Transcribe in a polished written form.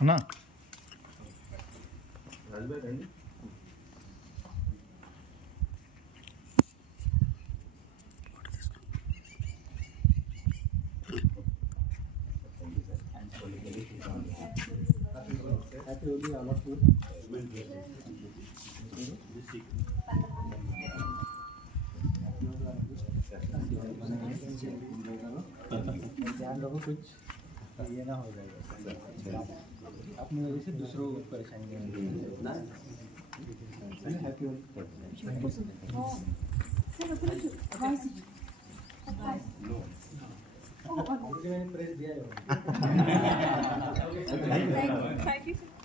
అన్నా Happy Holi, all of you. ध्यान रखो कुछ ये ना हो जाएगा अपनी वजह से दूसरों को परेशानी नहीं हैप्पी होली मैंने प्रेस दिया है Thank you.